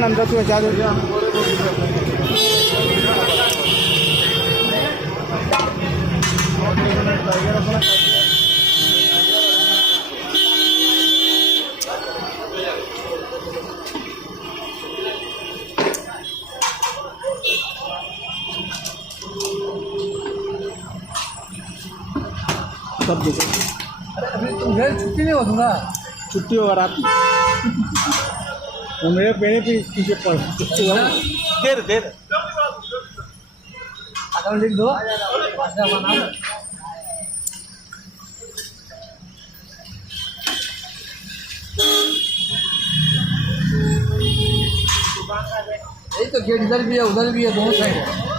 नंतर तुझ्या चार्ज सब देखो। अरे अभी तुम घर छुट्टी नहीं हो दूँगा। छुट्टी होगा रात में तो मेरे पीछे पड़ छुट्टी होगा दे अकाउंट लिख दो। अच्छा बना यही तो गेट इधर भी है उधर भी है दोनों साइड है।